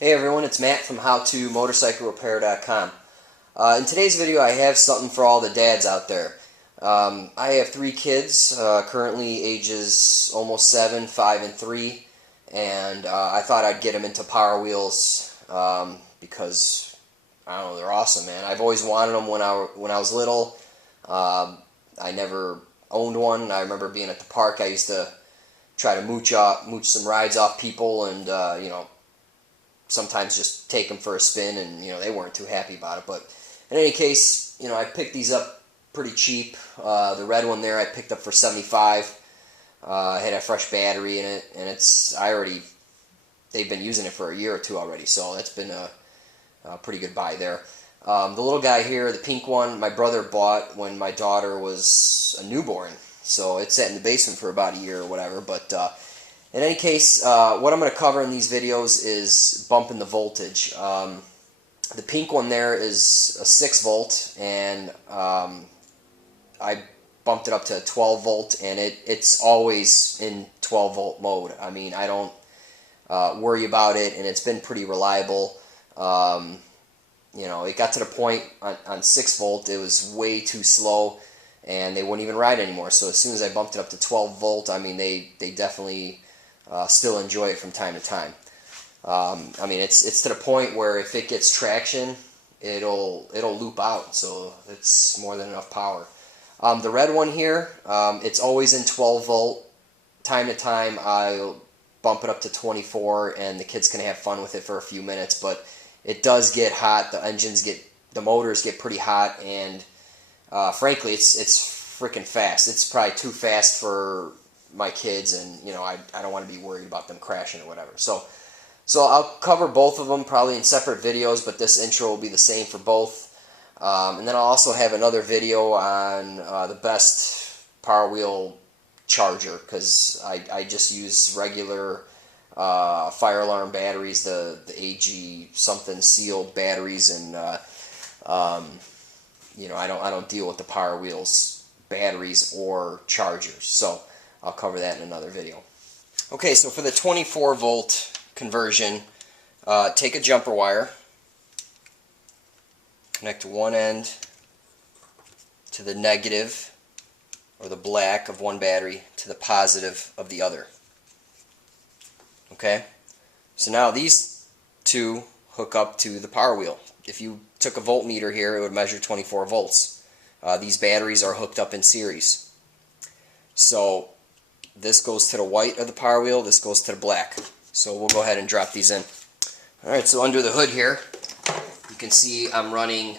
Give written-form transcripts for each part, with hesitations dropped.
Hey everyone, it's Matt from HowToMotorcycleRepair.com. In today's video I have something for all the dads out there. I have 3 kids, currently ages almost 7, 5, and 3, and I thought I'd get them into Power Wheels because, I don't know, they're awesome, man. I've always wanted them when I was little. I never owned one. I remember being at the park. I used to try to mooch some rides off people and, sometimes just take them for a spin, and they weren't too happy about it. But in any case, I picked these up pretty cheap. The red one there I picked up for $75. It had a fresh battery in it, and they've been using it for a year or two already, so that's been a pretty good buy there. The little guy here, the pink one, my brother bought when my daughter was a newborn, so it sat in the basement for about a year or whatever. But in any case, what I'm going to cover in these videos is bumping the voltage. The pink one there is a 6 volt, and I bumped it up to 12 volt, and it's always in 12 volt mode. I mean, I don't worry about it, and it's been pretty reliable. It got to the point on 6 volt, it was way too slow, and they wouldn't even ride anymore. So as soon as I bumped it up to 12 volt, I mean, they definitely still enjoy it from time to time. I mean, it's to the point where if it gets traction, it'll loop out, so it's more than enough power. The red one here, it's always in 12 volt. Time to time, I'll bump it up to 24, and the kids can have fun with it for a few minutes. But it does get hot. The motors get pretty hot, and frankly, it's freaking fast. It's probably too fast for my kids, and I don't want to be worried about them crashing or whatever. So I'll cover both of them probably in separate videos, but this intro will be the same for both. And then I'll also have another video on the best Power Wheel charger, because I just use regular fire alarm batteries, the AG something sealed batteries, and I don't deal with the Power Wheels batteries or chargers. So I'll cover that in another video. Okay, so for the 24 volt conversion, take a jumper wire, connect one end to the negative or the black of one battery to the positive of the other. Okay, so now these two hook up to the Power Wheel. If you took a voltmeter here, it would measure 24 volts. These batteries are hooked up in series. So this goes to the white of the Power Wheel, this goes to the black. So we'll go ahead and drop these in. Alright, so under the hood here, you can see I'm running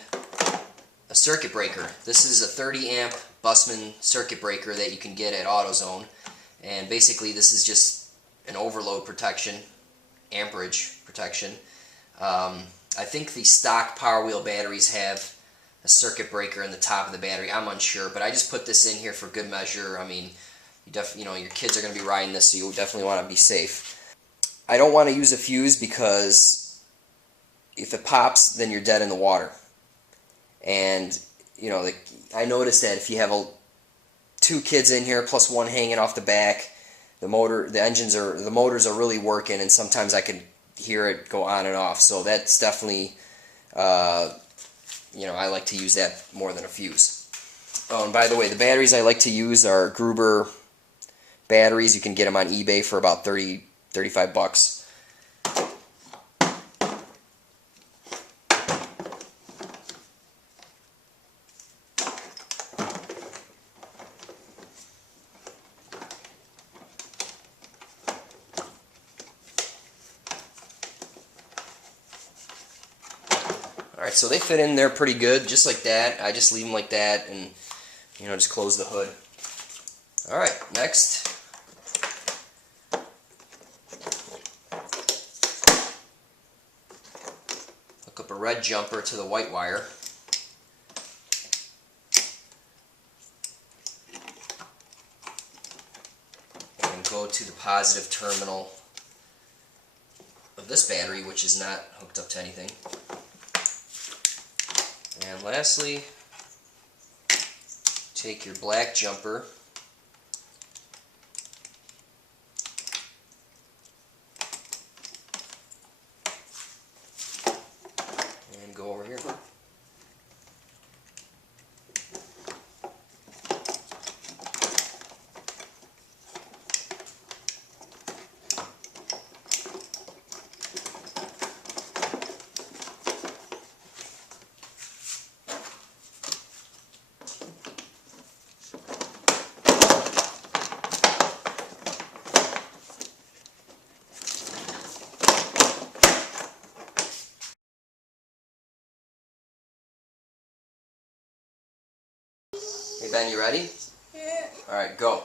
a circuit breaker. This is a 30 amp Bussmann circuit breaker that you can get at AutoZone. And basically this is just an overload protection, amperage protection. I think the stock Power Wheel batteries have a circuit breaker in the top of the battery. I'm unsure, but I just put this in here for good measure. I mean, your kids are going to be riding this, so you definitely want to be safe. I don't want to use a fuse because if it pops, then you're dead in the water. And I noticed that if you have 2 kids in here plus one hanging off the back, the motors are really working, and sometimes I can hear it go on and off. So that's definitely, I like to use that more than a fuse. Oh, and by the way, the batteries I like to use are Gruber batteries. You can get them on eBay for about $35. Alright, so they fit in there pretty good, just like that. I just leave them like that and, just close the hood. Alright, next. Hook up a red jumper to the white wire. And go to the positive terminal of this battery, which is not hooked up to anything. And lastly, take your black jumper ready? Alright, go.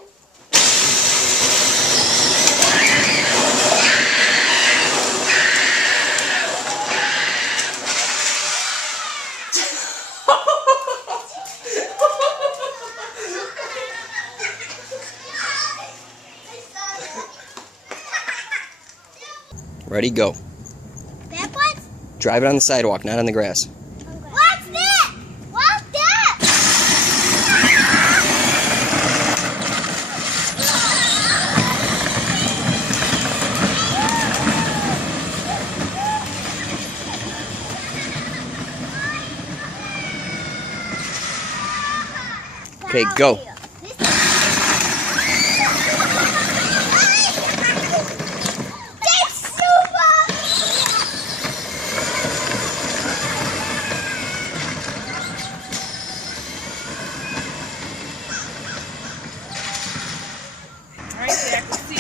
Ready, go. That what? Drive it on the sidewalk, not on the grass. What's that? What's that? Okay, go. All right, Jack, let's see